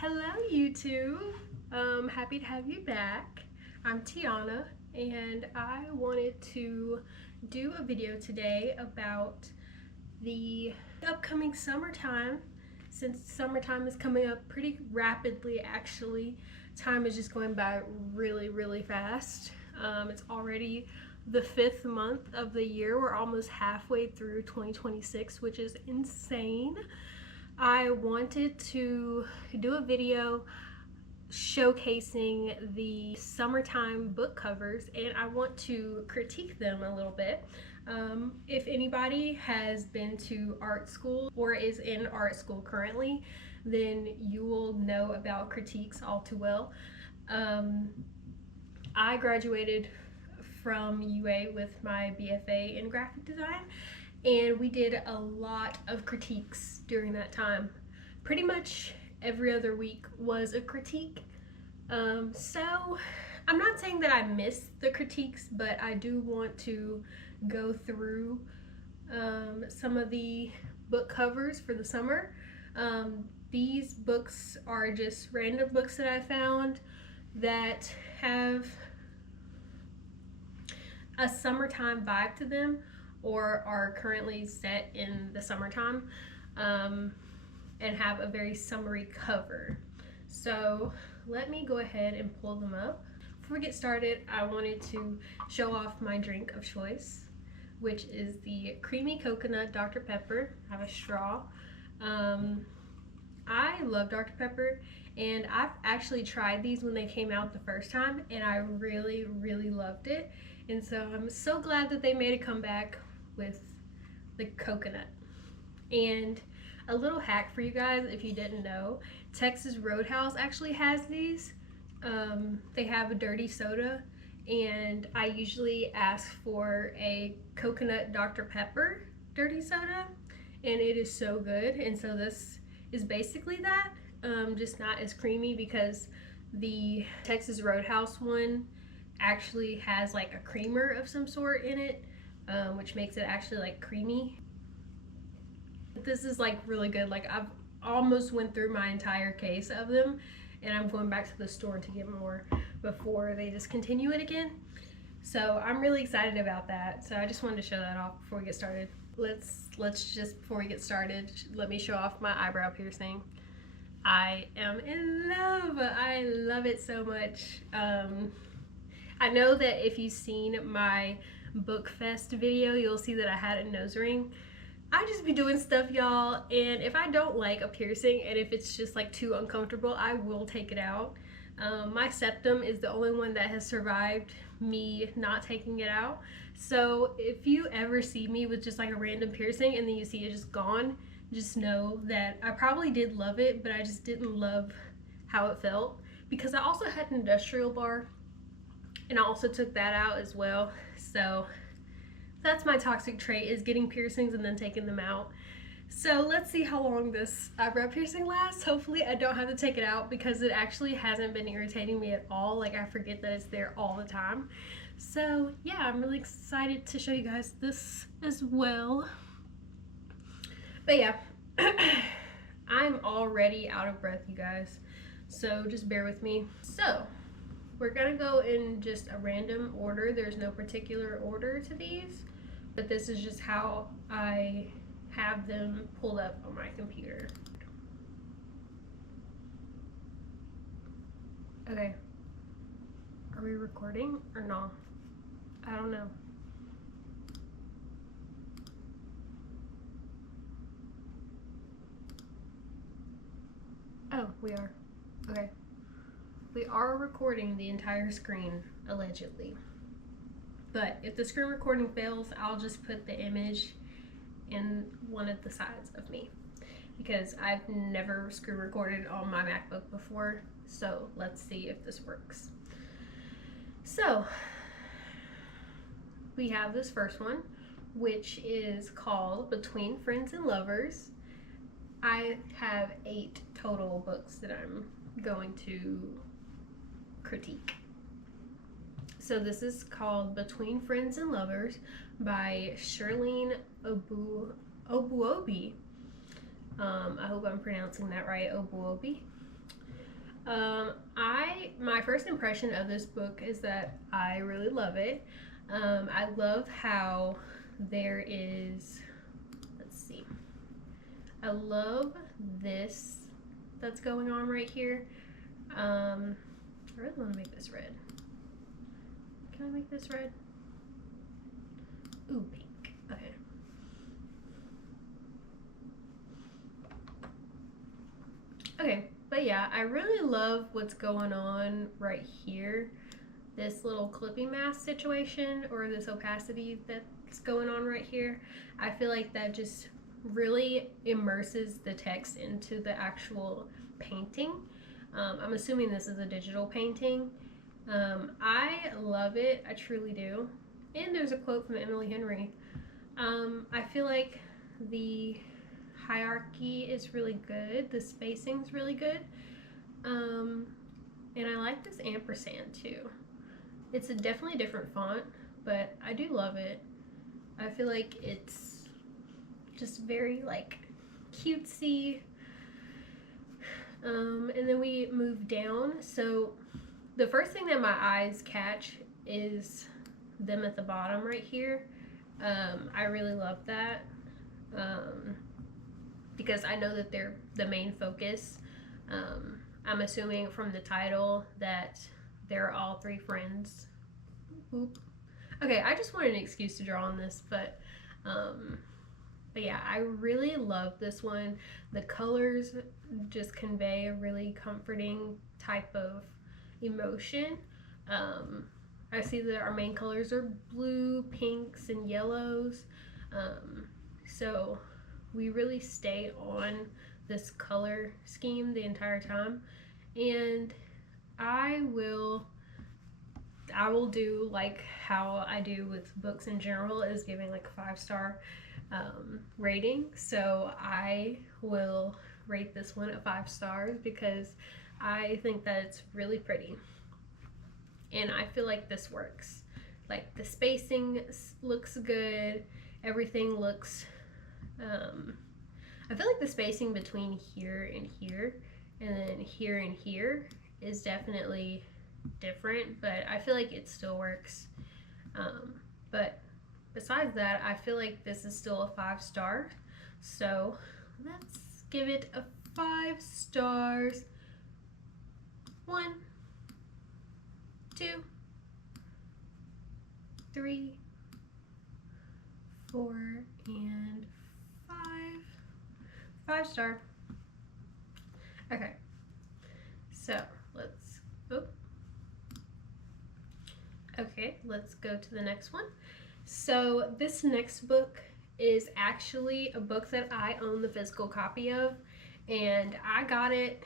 Hello YouTube. Happy to have you back. I'm Tiana and I wanted to do a video today about the upcoming summertime. Since summertime is coming up pretty rapidly, actually. Time is just going by really fast. It's already the 5th month of the year. We're almost halfway through 2026, which is insane. I wanted to do a video showcasing the summertime book covers, and I want to critique them a little bit. If anybody has been to art school or is in art school currently, then you will know about critiques all too well. I graduated from UA with my BFA in graphic design, and we did a lot of critiques during that time. Pretty much every other week was a critique. So I'm not saying that I miss the critiques, but I do want to go through some of the book covers for the summer. These books are just random books that I found that have a summertime vibe to them, or are currently set in the summertime, and have a very summery cover. So let me go ahead and pull them up. Before we get started, I wanted to show off my drink of choice, which is the creamy coconut Dr. Pepper. I have a straw. I love Dr. Pepper, and I've actually tried these when they came out the first time, and I really loved it. And so I'm so glad that they made a comeback with the coconut. And a little hack for you guys, if you didn't know, Texas Roadhouse actually has these. They have a dirty soda, and I usually ask for a coconut Dr. Pepper dirty soda, and it is so good. And so this is basically that, just not as creamy, because the Texas Roadhouse one actually has like a creamer of some sort in it, which makes it actually like creamy. This is like really good. Like, I've almost went through my entire case of them, and I'm going back to the store to get more before they discontinue it again. So I'm really excited about that. So I just wanted to show that off before we get started. Let's just, before we get started, let me show off my eyebrow piercing. I am in love. I love it so much. I know that if you've seen my book fest video, you'll see that I had a nose ring. I just be doing stuff, y'all, and if I don't like a piercing, and if it's just like too uncomfortable, I will take it out. My septum is the only one that has survived me not taking it out. So if you ever see me with just like a random piercing and then you see it just gone, just know that I probably did love it, but I just didn't love how it felt, because I also had an industrial bar, and I also took that out as well. So that's my toxic trait, is getting piercings and then taking them out. So let's see how long this eyebrow piercing lasts. Hopefully I don't have to take it out, because it actually hasn't been irritating me at all. Like, I forget that it's there all the time. So yeah, I'm really excited to show you guys this as well. But yeah, I'm already out of breath, you guys, so just bear with me. So we're gonna go in just a random order. There's no particular order to these, but this is just how I have them pulled up on my computer. Okay, are we recording or not? I don't know. Oh, we are. Okay. We are recording the entire screen, allegedly. But if the screen recording fails, I'll just put the image in one of the sides of me, because I've never screen recorded on my MacBook before. So let's see if this works. So we have this first one, which is called Between Friends and Lovers. I have 8 total books that I'm going to critique. So this is called Between Friends and Lovers by Shirlene Obuobi. I hope I'm pronouncing that right, Obuobi. My first impression of this book is that I really love it. I love how there is, let's see, I love this that's going on right here. I really want to make this red. Can I make this red? Ooh, pink. Okay. Okay, but yeah, I really love what's going on right here. This little clipping mask situation, or this opacity that's going on right here. I feel like that just really immerses the text into the actual painting. I'm assuming this is a digital painting. I love it, I truly do. And there's a quote from Emily Henry. I feel like the hierarchy is really good, the spacing's really good, and I like this ampersand too. It's definitely a different font, but I do love it. I feel like it's just very like cutesy. And then we move down. So the first thing that my eyes catch is them at the bottom right here. I really love that because I know that they're the main focus. I'm assuming from the title that they're all three friends. Oop. Okay, I just wanted an excuse to draw on this, but yeah, I really love this one. The colors just convey a really comforting type of emotion. I see that our main colors are blue, pinks, and yellows. So we really stay on this color scheme the entire time. And I will do like how I do with books in general, is giving like a 5-star rating. So I will rate this one at 5 stars because I think that it's really pretty. And I feel like this works. Like the spacing looks good. Everything looks, I feel like the spacing between here and here and then here and here is definitely different, but I feel like it still works. But besides that, I feel like this is still a 5-star. So let's give it a 5 stars. 1, 2, 3, 4, and 5. 5-star. Okay. So let's okay, let's go to the next one. So this next book is actually a book that I own the physical copy of, and I got it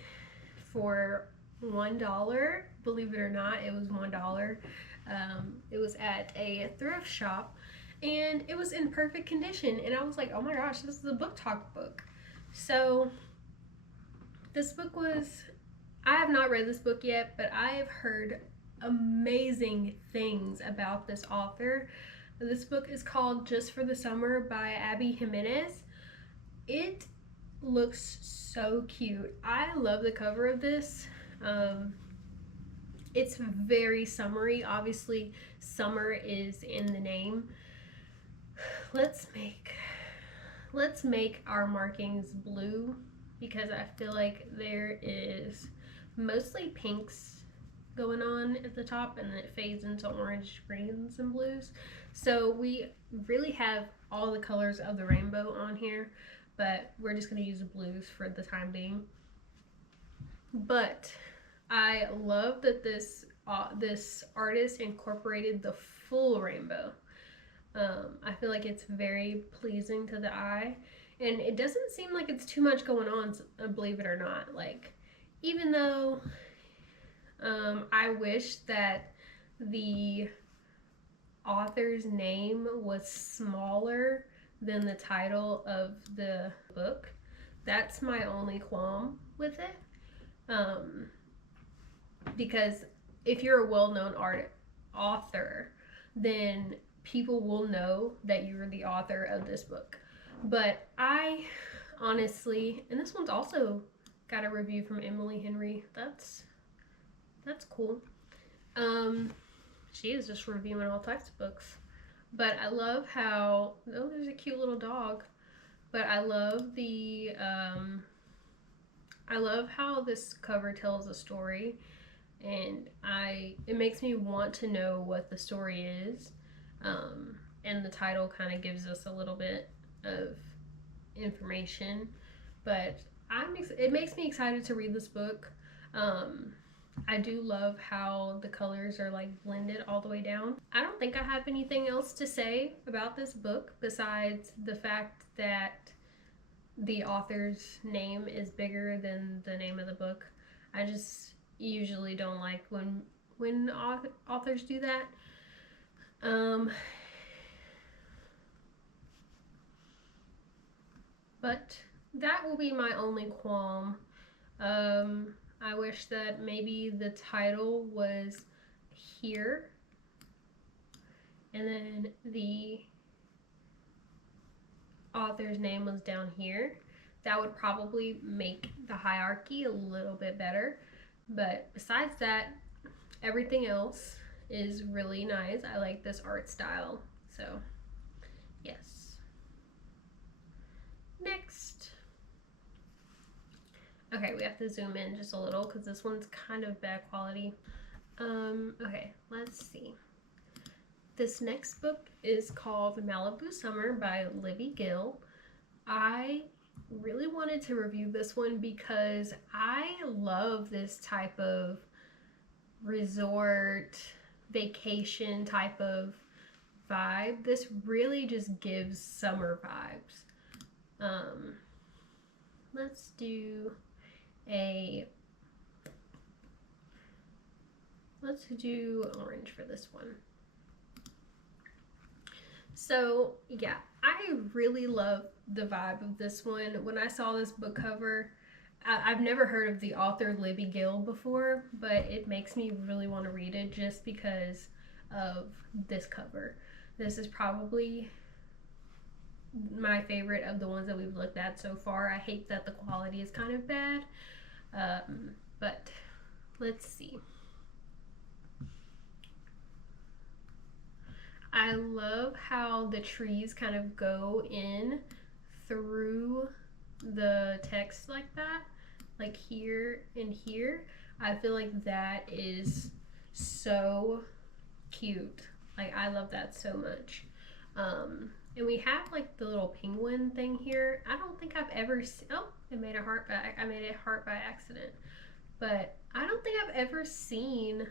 for $1. Believe it or not, it was $1. It was at a thrift shop, and it was in perfect condition, and I was like, oh my gosh, this is a book talk book. So this book was, I have not read this book yet, but I have heard amazing things about this author. This book is called Just for the Summer by Abby Jimenez. It looks so cute. I love the cover of this. It's very summery. Obviously, summer is in the name. Let's make our markings blue because I feel like there is mostly pinks going on at the top, and then it fades into orange, greens, and blues. So we really have all the colors of the rainbow on here, but we're just going to use the blues for the time being. But I love that this artist incorporated the full rainbow. I feel like it's very pleasing to the eye, and it doesn't seem like it's too much going on, believe it or not. Like, even though I wish that the author's name was smaller than the title of the book. That's my only qualm with it. Because if you're a well-known author, then people will know that you're the author of this book. But I honestly, and this one's also got a review from Emily Henry. That's That's cool. She is just reviewing all types of books. But I love how, oh, there's a cute little dog. But I love I love how this cover tells a story, and it makes me want to know what the story is. And the title kind of gives us a little bit of information, but it makes me excited to read this book. I do love how the colors are like blended all the way down. I don't think I have anything else to say about this book besides the fact that the author's name is bigger than the name of the book. I just usually don't like when authors do that. But that will be my only qualm. I wish that maybe the title was here and then the author's name was down here. That would probably make the hierarchy a little bit better. But besides that, everything else is really nice. I like this art style. So, yes. Next. Okay, we have to zoom in just a little because this one's kind of bad quality. Okay, let's see. This next book is called Malibu Summer by Libby Gill. I really wanted to review this one because I love this type of resort vacation type of vibe. This really just gives summer vibes. Let's do orange for this one. So yeah, I really love the vibe of this one. When I saw this book cover, I've never heard of the author Libby Gill before, but it makes me really want to read it just because of this cover. This is probably my favorite of the ones that we've looked at so far. I hate that the quality is kind of bad, but let's see. I love how the trees kind of go in through the text like that, like here and here. I feel like that is so cute. Like, I love that so much. And we have like the little penguin thing here. I don't think I've ever oh, I made a heart I made a heart by accident. But I don't think I've ever seen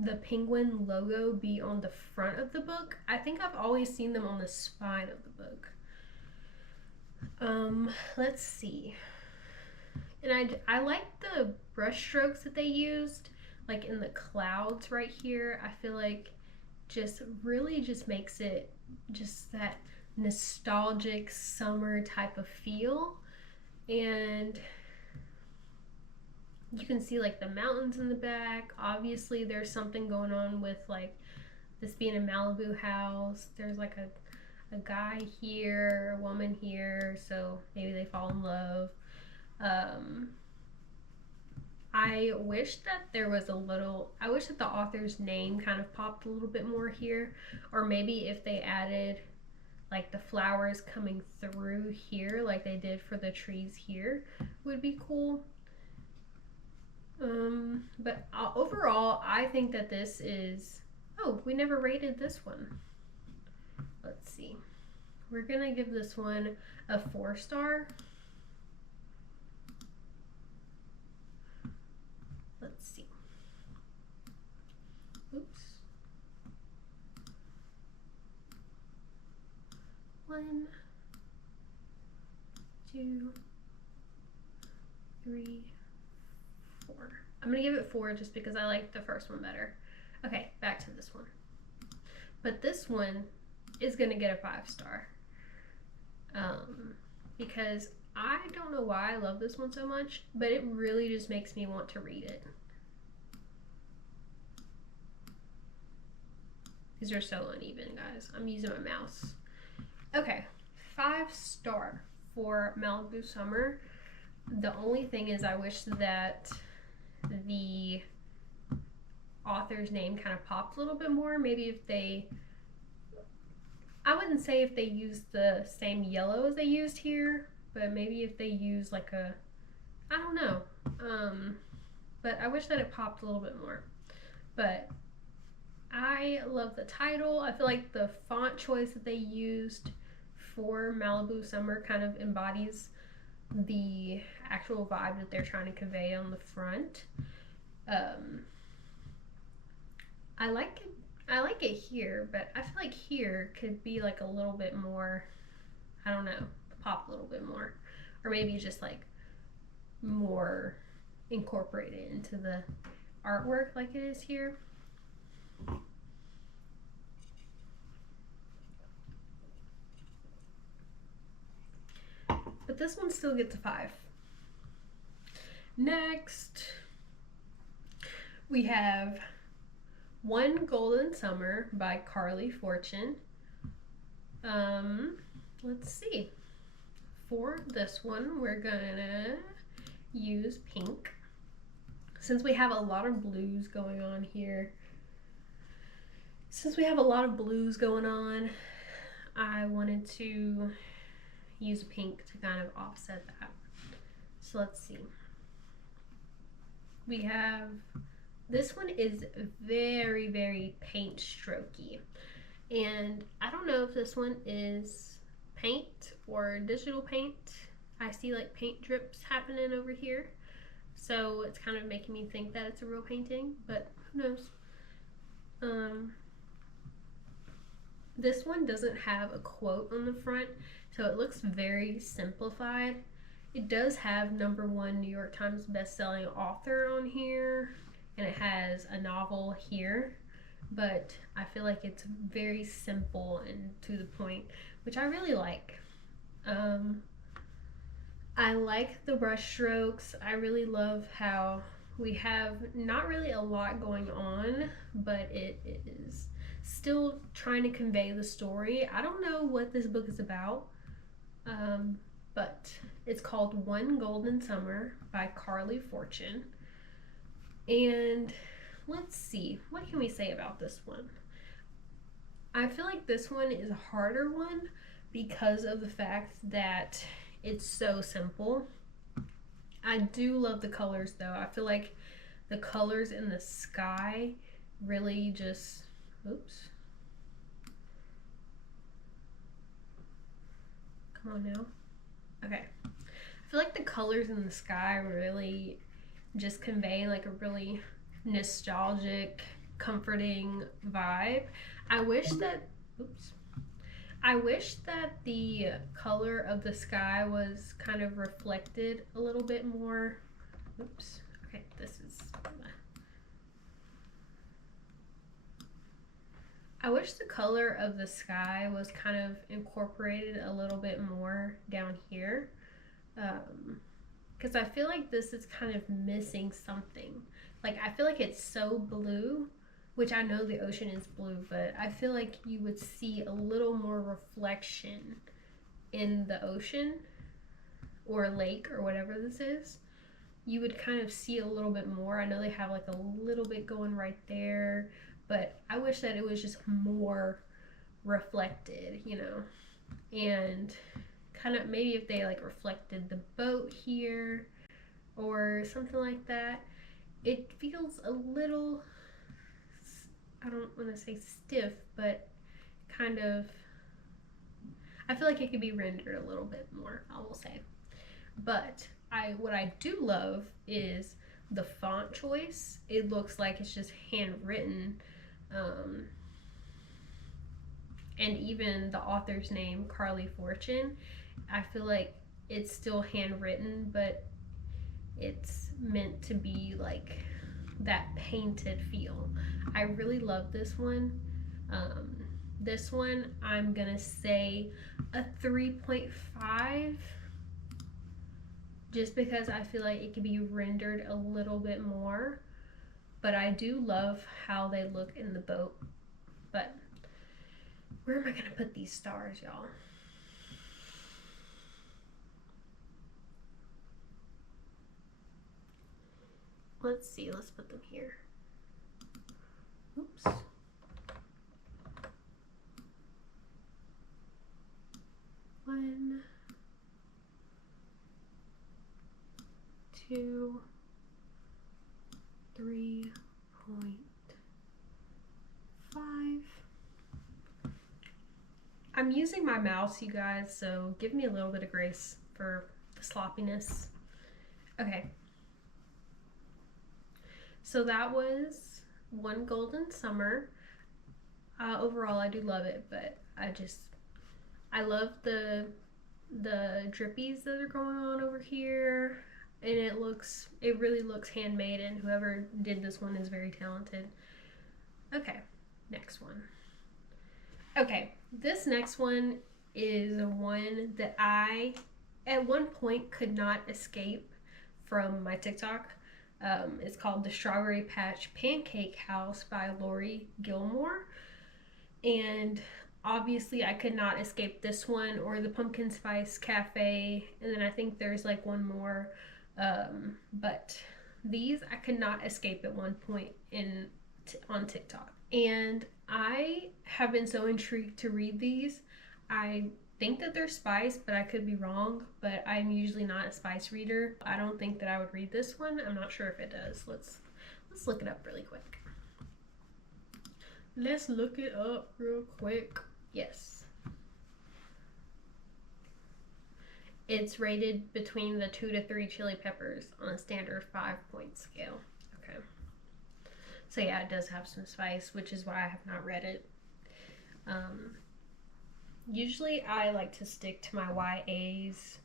the penguin logo be on the front of the book. I think I've always seen them on the spine of the book. Let's see. And I like the brush strokes that they used, like in the clouds right here. I feel like just really just makes it just that nostalgic summer type of feel. And you can see like the mountains in the back. Obviously there's something going on with like this being a Malibu house. There's like a guy here, a woman here, so maybe they fall in love. I wish that I wish that the author's name kind of popped a little bit more here, or maybe if they added like the flowers coming through here like they did for the trees here would be cool. But overall, I think that this is, oh, we never rated this one. Let's see. We're gonna give this one a 4-star. Let's see. Oops. 1, 2, 3, 4. I'm gonna give it 4 just because I like the first one better. Okay, back to this one. But this one is gonna get a 5-star. Because I don't know why I love this one so much, but it really just makes me want to read it. These are so uneven, guys. I'm using my mouse. Okay, 5-star for Malibu Summer. The only thing is I wish that the author's name kind of popped a little bit more. Maybe if they, I wouldn't say if they used the same yellow as they used here, but maybe if they use like a, I don't know. But I wish that it popped a little bit more. But I love the title. I feel like the font choice that they used for Malibu Summer kind of embodies the actual vibe that they're trying to convey on the front. I like it. I like it here, but I feel like here could be like a little bit more, I don't know, pop a little bit more. Or maybe just like more incorporated into the artwork like it is here. But this one still gets a 5. Next, we have One Golden Summer by Carly Fortune. Let's see. For this one, we're gonna use pink. Since we have a lot of blues going on here, I wanted to use pink to kind of offset that. So let's see. We have, this one is very, very paint strokey. And I don't know if this one is paint or digital paint. I see like paint drips happening over here. So it's kind of making me think that it's a real painting, but who knows? This one doesn't have a quote on the front, so it looks very simplified. It does have #1 New York Times best-selling author on here, and it has a novel here, but I feel like it's very simple and to the point, which I really like. I like the brush strokes. I really love how we have not really a lot going on, but it is still trying to convey the story. I don't know what this book is about, but it's called One Golden Summer by Carly Fortune. And let's see, what can we say about this one? I feel like this one is a harder one because of the fact that it's so simple. I do love the colors though. I feel like the colors in the sky really just, oops. Come on now. Okay. I feel like the colors in the sky really just convey like a really nostalgic, comforting vibe. I wish that, oops. I wish that the color of the sky was kind of reflected a little bit more. Oops. Okay, this is. I wish the color of the sky was kind of incorporated a little bit more down here. Because I feel like this is kind of missing something. Like, I feel like it's so blue, which I know the ocean is blue, but I feel like you would see a little more reflection in the ocean or lake or whatever this is. You would kind of see a little bit more. I know they have like a little bit going right there, but I wish that it was just more reflected, you know, and kind of maybe if they like reflected the boat here or something like that. It feels a little, I don't want to say stiff, but kind of, I feel like it could be rendered a little bit more, I will say. But what I do love is the font choice. It looks like it's just handwritten, and even the author's name, Carly Fortune, I feel like it's still handwritten, but it's meant to be like that painted feel. I really love this one. This one I'm gonna say a 3.5, just because I feel like it could be rendered a little bit more, but I do love how they look in the boat. But where am I gonna put these stars, y'all? Let's see, let's put them here. Oops. 1, 2, 3.5. I'm using my mouse, you guys, so give me a little bit of grace for the sloppiness. Okay. So that was One Golden Summer. Overall, I do love it, but I love the drippies that are going on over here, and it really looks handmade, and whoever did this one is very talented. Okay, next one. Okay, this next one is one that I at one point could not escape from my TikTok. It's called The Strawberry Patch Pancake House by Lori Gilmore. And obviously I could not escape this one or the Pumpkin Spice Cafe. And then I think there's like one more. But these I could not escape at one point on TikTok. And I have been so intrigued to read these. I think that they're spice, but I could be wrong. But I'm usually not a spice reader. I don't think that I would read this one. I'm not sure if it does. Let's look it up really quick. Let's look it up real quick. Yes. It's rated between the 2 to 3 chili peppers on a standard 5-point scale. Okay. So yeah, it does have some spice, which is why I have not read it. Usually I like to stick to my YAs.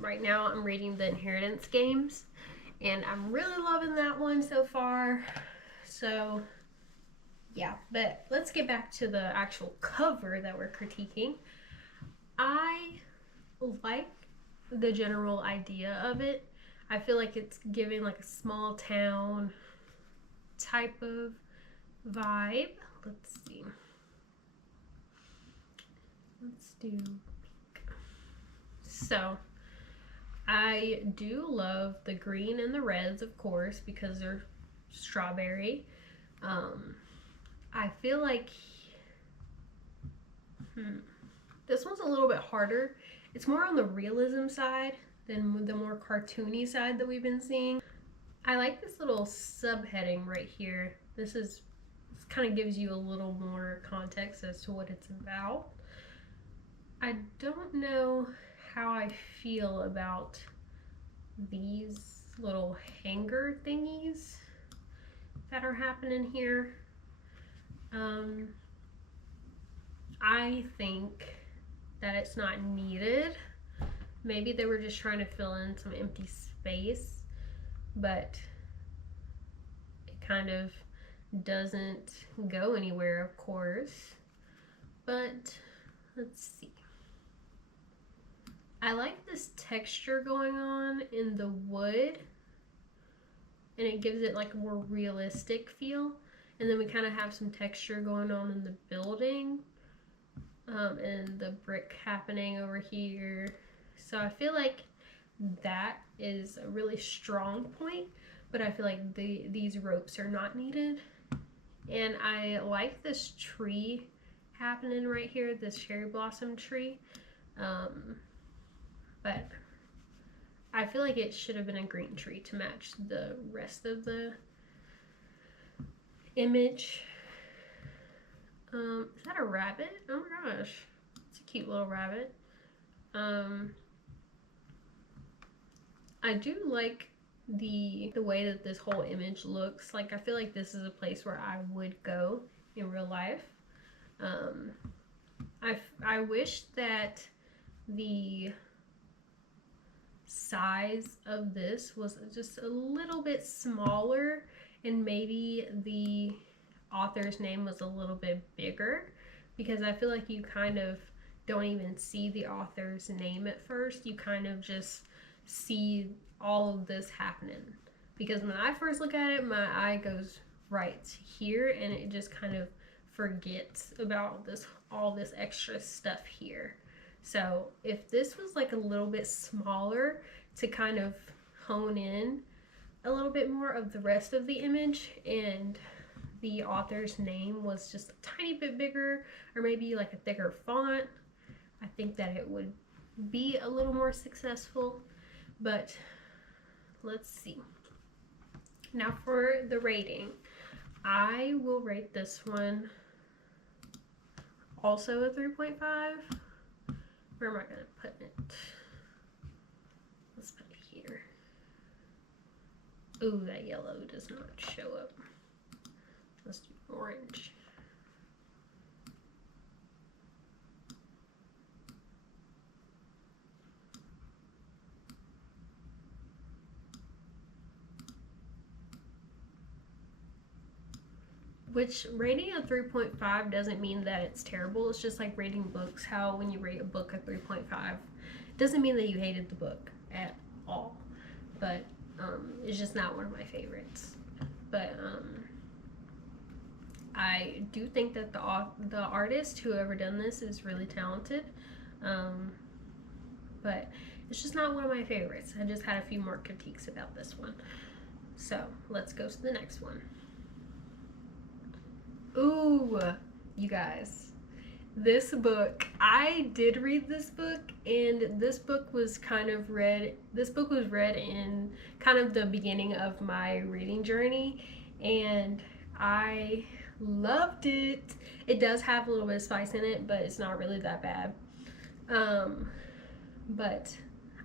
Right now I'm reading the Inheritance Games, and I'm really loving that one so far. So yeah, but let's get back to the actual cover that we're critiquing. I like the general idea of it. I feel like it's giving like a small town type of vibe. Let's see. Let's do pink. So I do love the green and the reds, of course, because they're strawberry. I feel like this one's a little bit harder. It's more on the realism side than the more cartoony side that we've been seeing. I like this little subheading right here. This kind of gives you a little more context as to what it's about. I don't know how I feel about these little hanger thingies that are happening here. I think that it's not needed. Maybe they were just trying to fill in some empty space, but it kind of doesn't go anywhere, of course. But let's see. I like this texture going on in the wood, and it gives it like a more realistic feel. And then we kind of have some texture going on in the building, and the brick happening over here. So I feel like that is a really strong point, but I feel like these ropes are not needed. And I like this tree happening right here, this cherry blossom tree. But I feel like it should have been a green tree to match the rest of the image. Is that a rabbit? Oh my gosh, it's a cute little rabbit. I do like the way that this whole image looks. Like, I feel like this is a place where I would go in real life. I wish that the size of this was just a little bit smaller, and maybe the author's name was a little bit bigger, because I feel like you kind of don't even see the author's name at first. You kind of just see all of this happening, because when I first look at it, my eye goes right here, and it just kind of forgets about all this extra stuff here. So if this was like a little bit smaller to kind of hone in a little bit more of the rest of the image and the author's name was just a tiny bit bigger, or maybe like a thicker font, I think that it would be a little more successful. But let's see. Now for the rating, I will rate this one also a 3.5. Where am I going to put it? Let's put it here. Ooh, that yellow does not show up. Let's do orange. Which, rating a 3.5 doesn't mean that it's terrible. It's just like rating books. How when you rate a book a 3.5, it doesn't mean that you hated the book at all. But it's just not one of my favorites. But I do think that the artist, whoever done this, is really talented. But it's just not one of my favorites. I just had a few more critiques about this one. So let's go to the next one. Ooh, you guys, this book, I did read this book, and this book was read in kind of the beginning of my reading journey, and I loved it. It does have a little bit of spice in it, but it's not really that bad. But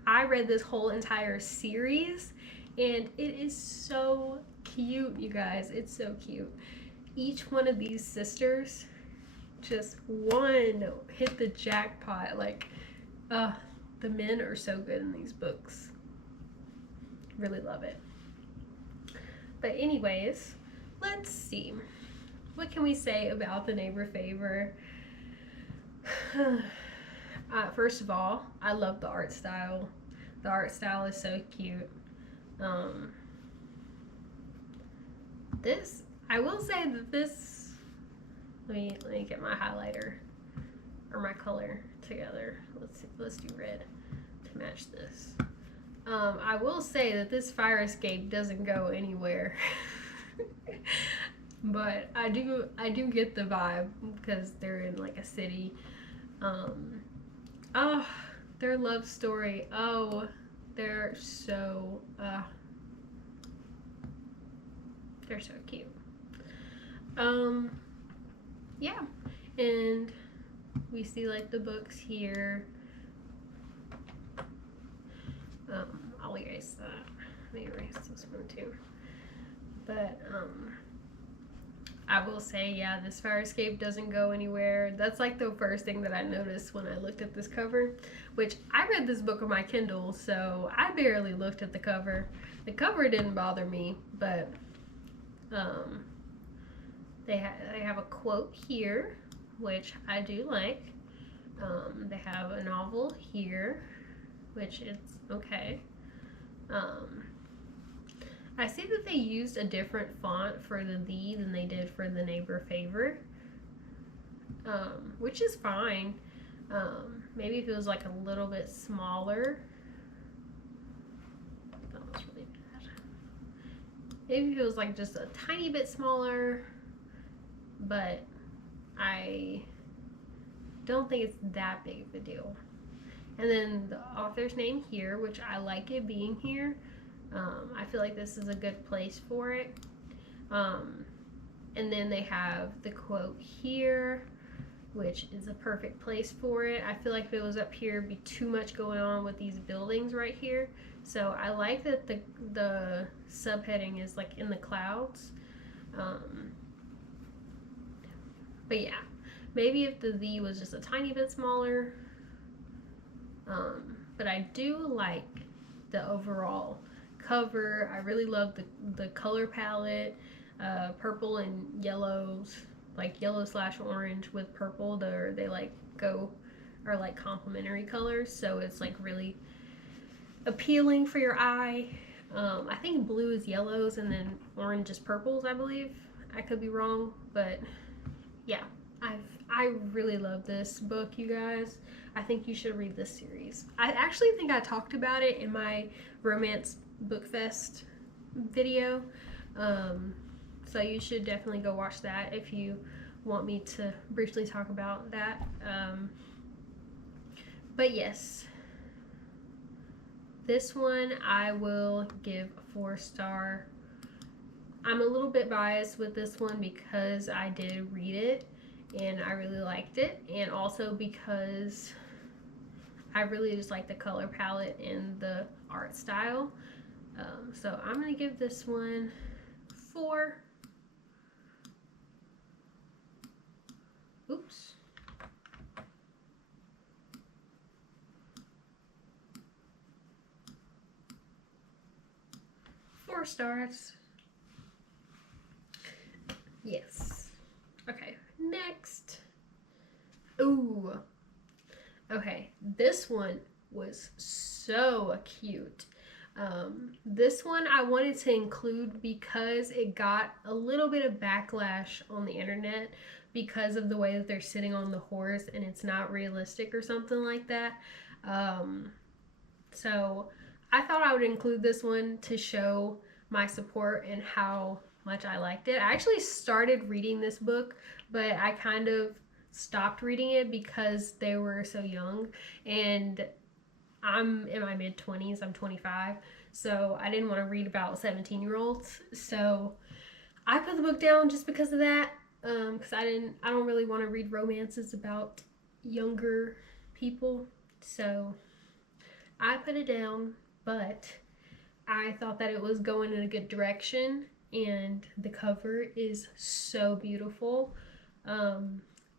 I read this whole entire series, and it is so cute, you guys. It's so cute. Each one of these sisters, just one hit the jackpot. Like, the men are so good in these books. Really love it. But anyways, let's see. What can we say about The Neighbor Favor? First of all, I love the art style. The art style is so cute. I will say that this, let me get my highlighter or my color together. Let's do red to match this. I will say that this fire escape doesn't go anywhere. But I do get the vibe because they're in like a city. Their love story. Oh, they're so cute. Yeah, and we see like the books here. I'll erase that. Let me erase this one too. But I will say, yeah, this fire escape doesn't go anywhere. That's like the first thing that I noticed when I looked at this cover, which I read this book on my Kindle, so I barely looked at the cover. The cover didn't bother me, but they have a quote here, which I do like. They have a novel here, which is okay. I see that they used a different font for the "the" than they did for The Neighbor Favor, which is fine. Maybe if it was like a little bit smaller. That was really bad. Maybe if it was like just a tiny bit smaller, but I don't think it's that big of a deal. And then the author's name here, which I like it being here. I feel like this is a good place for it. And then they have the quote here, which is a perfect place for it. I feel like if it was up here, it'd be too much going on with these buildings right here. So I like that the subheading is like in the clouds. But yeah, maybe if the "the" was just a tiny bit smaller. But I do like the overall cover. I really love the color palette, purple and yellows, like yellow/orange with purple. They like are like complementary colors, so it's like really appealing for your eye. I think blue is yellows and then orange is purples, I believe. I could be wrong, but yeah, I really love this book, you guys. I think you should read this series. I actually think I talked about it in my romance book fest video. So you should definitely go watch that if you want me to briefly talk about that. But yes, this one I will give a 4-star. I'm a little bit biased with this one because I did read it and I really liked it, and also because I really just like the color palette and the art style. So I'm gonna give this one 4. Oops. 4 stars. Yes. Okay, next. Ooh. Okay, this one was so cute. This one I wanted to include because it got a little bit of backlash on the internet because of the way that they're sitting on the horse and it's not realistic or something like that. So I thought I would include this one to show my support and how much I liked it. I actually started reading this book, but I kind of stopped reading it because they were so young, and I'm in my mid-20s. I'm 25, so I didn't want to read about 17-year-olds. So I put the book down just because of that, because I don't really want to read romances about younger people. So I put it down, but I thought that it was going in a good direction, and the cover is so beautiful.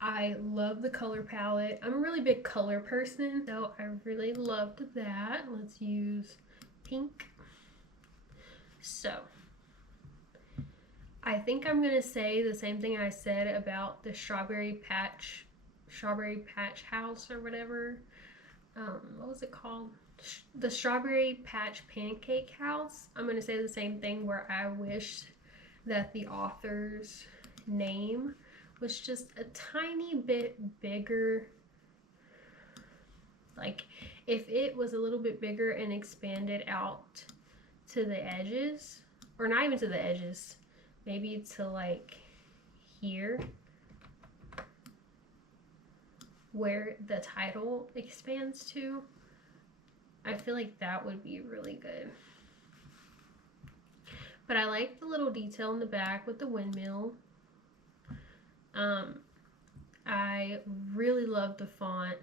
I love the color palette. I'm a really big color person, so I really loved that. Let's use pink. So I think I'm gonna say the same thing I said about the Strawberry Patch House or whatever. What was it called? The Strawberry Patch Pancake House. I'm gonna say the same thing, where I wish that the author's name was just a tiny bit bigger. Like, if it was a little bit bigger and expanded out to the edges, or not even to the edges, maybe to like here, where the title expands to, I feel like that would be really good. But I like the little detail in the back with the windmill. I really love the font.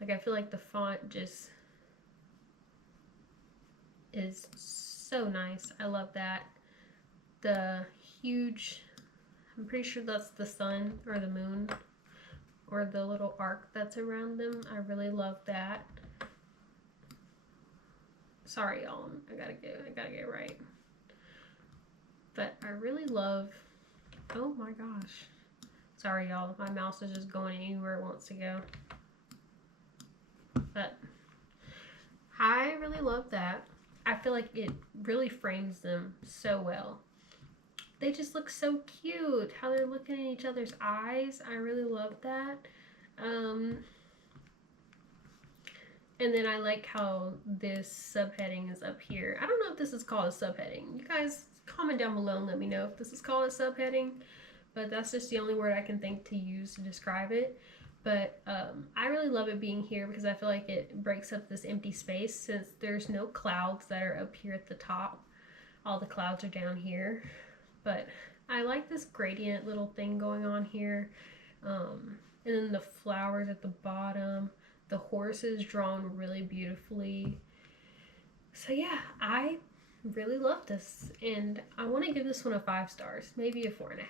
Like, I feel like the font just is so nice. I love that. The huge, I'm pretty sure that's the sun or the moon or the little arc that's around them. I really love that. Sorry, y'all. I gotta get it right. But I really love. Oh my gosh. Sorry, y'all. My mouse is just going anywhere it wants to go. But I really love that. I feel like it really frames them so well. They just look so cute. How they're looking in each other's eyes. I really love that. And then I like how this subheading is up here. I don't know if this is called a subheading. You guys comment down below and let me know if this is called a subheading. But that's just the only word I can think to use to describe it. But I really love it being here because I feel like it breaks up this empty space, since there's no clouds that are up here at the top. All the clouds are down here. But I like this gradient little thing going on here. And then the flowers at the bottom. The horse is drawn really beautifully. So yeah, I really love this. And I want to give this one a 5 stars. Maybe a 4.5.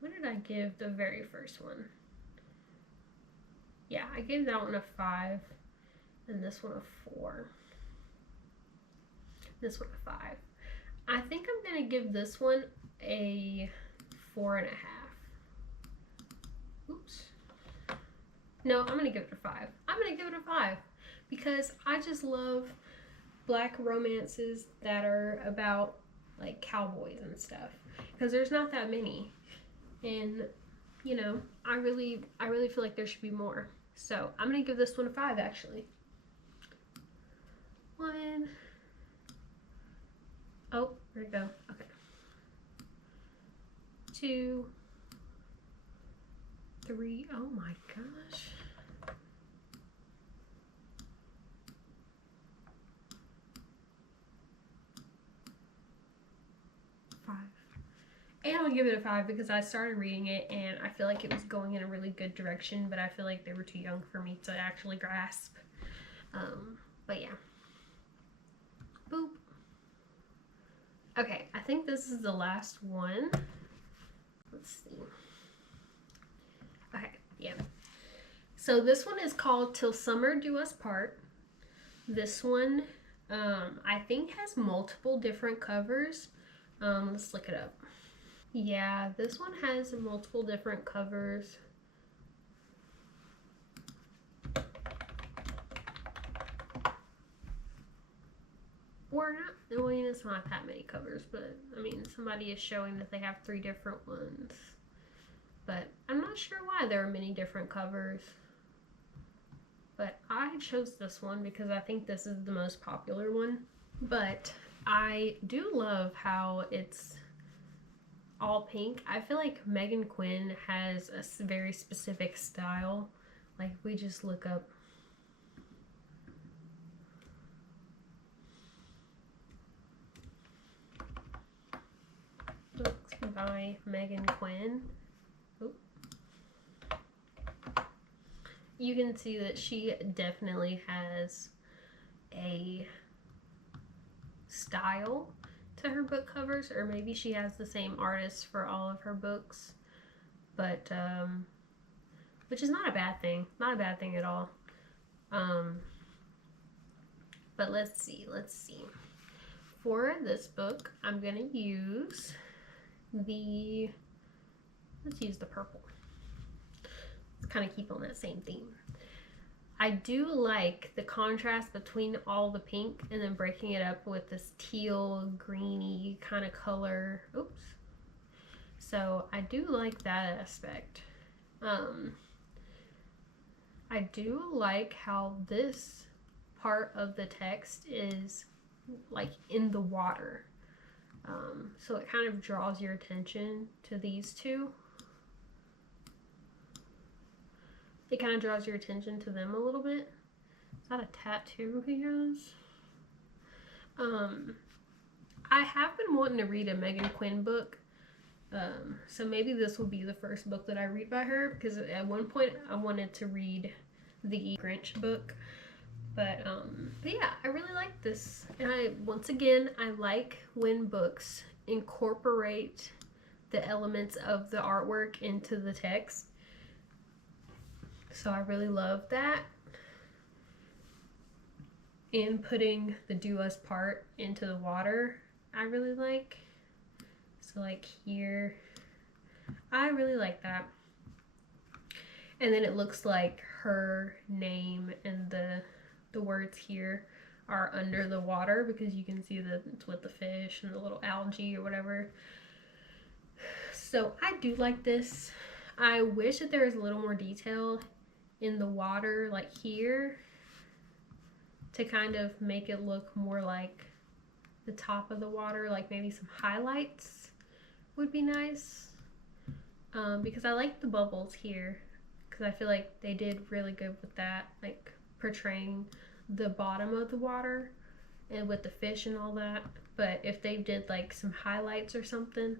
What did I give the very first one? Yeah, I gave that one a 5. And this one a 4. This one a 5. I think I'm going to give this one a 4.5. Oops. No, I'm going to give it a 5. I'm going to give it a 5 because I just love black romances that are about like cowboys and stuff, because there's not that many, and you know, I really feel like there should be more. So I'm going to give this one a 5 actually. 1, Oh, where'd it go? Okay. 2, 3. Oh my gosh. 5. And I'll give it a 5 because I started reading it and I feel like it was going in a really good direction, but I feel like they were too young for me to actually grasp. But yeah. Boop. Okay, I think this is the last one. Let's see. Okay, yeah. So this one is called Till Summer Do Us Part. This one, I think has multiple different covers. Let's look it up. Yeah, this one has multiple different covers. Or not, I mean, it's not that many covers, but I mean, somebody is showing that they have 3 different ones. But I'm not sure why there are many different covers. But I chose this one because I think this is the most popular one. But I do love how it's all pink. I feel like Megan Quinn has a very specific style. Like, we just look up books by Megan Quinn. Oop. You can see that she definitely has a style to her book covers, or maybe she has the same artist for all of her books, but which is not a bad thing, not a bad thing at all. But let's see. For this book, I'm gonna use let's use the purple. Let's kind of keep on that same theme. I do like the contrast between all the pink and then breaking it up with this teal, greeny kind of color. Oops. So I do like that aspect. I do like how this part of the text is like in the water. So it kind of draws your attention to these two. It kind of draws your attention to them a little bit. Is that a tattoo he has? I have been wanting to read a Megan Quinn book. So maybe this will be the first book that I read by her, because at one point I wanted to read the Grinch book. But yeah, I really like this. And once again, I like when books incorporate the elements of the artwork into the text. So I really love that. And putting the do us part into the water, I really like. So like here, I really like that. And then it looks like her name and the words here are under the water, because you can see that it's with the fish and the little algae or whatever. So I do like this. I wish that there was a little more detail in the water, like here, to kind of make it look more like the top of the water, like maybe some highlights would be nice. Because I like the bubbles here, because I feel like they did really good with that, like portraying the bottom of the water and with the fish and all that. But if they did like some highlights or something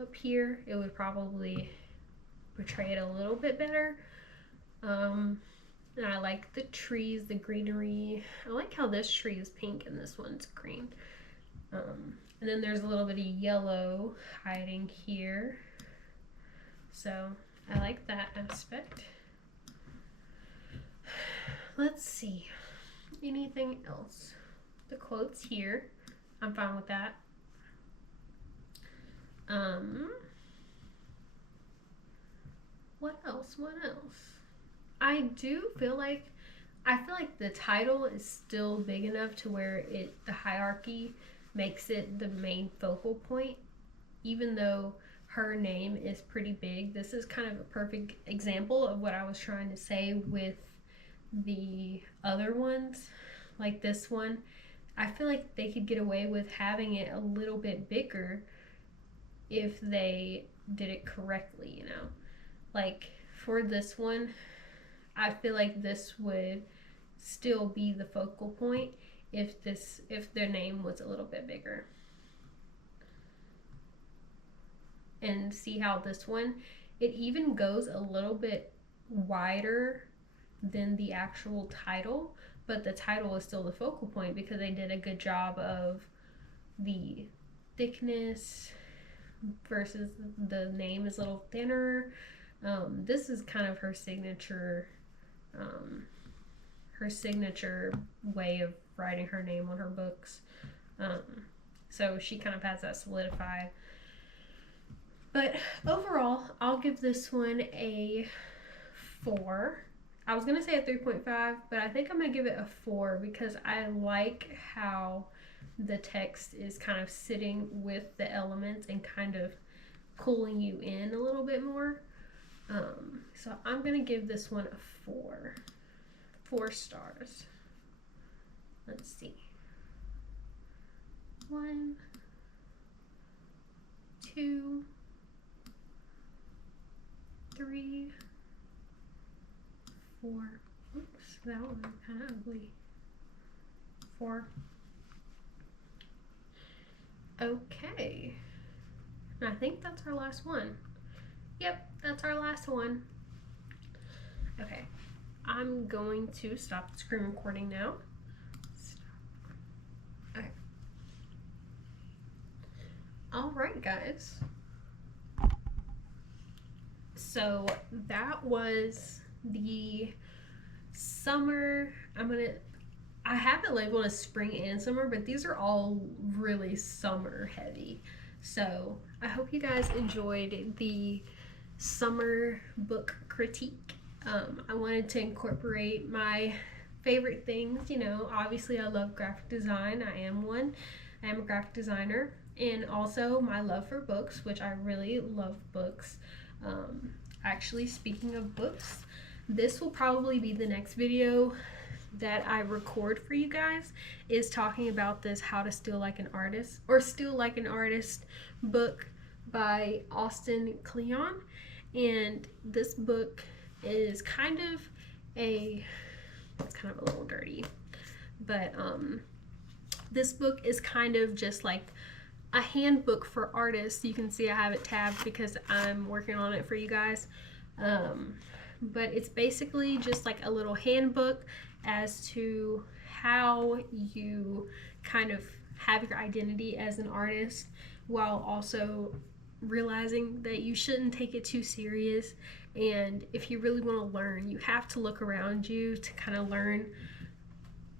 up here, it would probably portray it a little bit better. And I like the trees, the greenery. I like how this tree is pink and this one's green. And then there's a little bit of yellow hiding here. So I like that aspect. Let's see. Anything else? The quotes here, I'm fine with that. What else? I feel like the title is still big enough to where the hierarchy makes it the main focal point, even though her name is pretty big. This is kind of a perfect example of what I was trying to say with the other ones. Like this one I feel like they could get away with having it a little bit bigger if they did it correctly, you know. Like for this one, I feel like this would still be the focal point if their name was a little bit bigger. And see how this one, it even goes a little bit wider than the actual title, but the title is still the focal point because they did a good job of the thickness versus the name is a little thinner. This is kind of her signature way of writing her name on her books. So she kind of has that solidified. But overall, I'll give this one a 4. I was going to say a 3.5, but I think I'm going to give it a 4 because I like how the text is kind of sitting with the elements and kind of pulling you in a little bit more. So I'm going to give this one a 4. 4 stars. Let's see. 1, 2, 3, 4. Oops, that one kind of ugly. 4. Okay. And I think that's our last one. Yep, that's our last one. Okay. I'm going to stop the screen recording now. Okay. Alright, guys. So that was the summer. I have it labeled as spring and summer, but these are all really summer heavy. So I hope you guys enjoyed the summer book critique. I wanted to incorporate my favorite things. You know, obviously I love graphic design. I am a graphic designer. And also my love for books, which I really love books. Actually, speaking of books, this will probably be the next video that I record for you guys, is talking about this How to Steal Like an Artist, or Steal Like an Artist book by Austin Kleon. And this book is kind of it's kind of a little dirty, but this book is kind of just like a handbook for artists. You can see I have it tabbed because I'm working on it for you guys. But it's basically just like a little handbook as to how you kind of have your identity as an artist while also realizing that you shouldn't take it too serious. And if you really want to learn, you have to look around you to kind of learn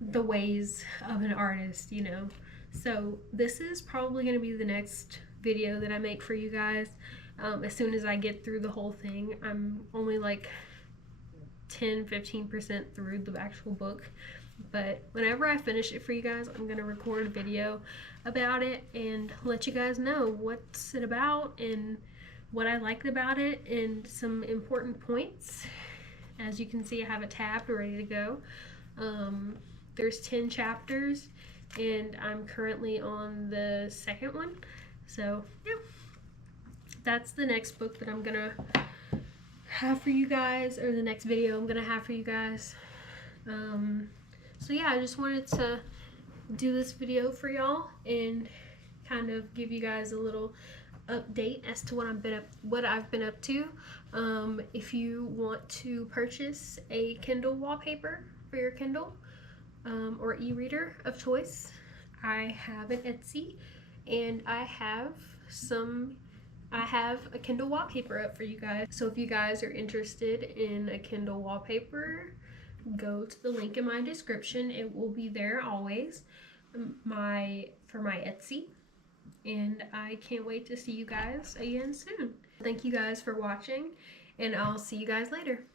the ways of an artist, you know. So this is probably going to be the next video that I make for you guys. As soon as I get through the whole thing. I'm only like 10-15% through the actual book, but whenever I finish it for you guys, I'm going to record a video about it and let you guys know what's it about and what I liked about it and some important points. As you can see, I have it tabbed ready to go. There's 10 chapters and I'm currently on the second one. So yeah, that's the next book that I'm gonna have for you guys, or the next video I'm gonna have for you guys. So yeah, I just wanted to do this video for y'all and kind of give you guys a little update as to what I've been up to. If you want to purchase a Kindle wallpaper for your Kindle or e-reader of choice, I have an Etsy, and I have a Kindle wallpaper up for you guys. So if you guys are interested in a Kindle wallpaper, go to the link in my description. It will be there always, for my Etsy. And I can't wait to see you guys again soon. Thank you guys for watching, and I'll see you guys later.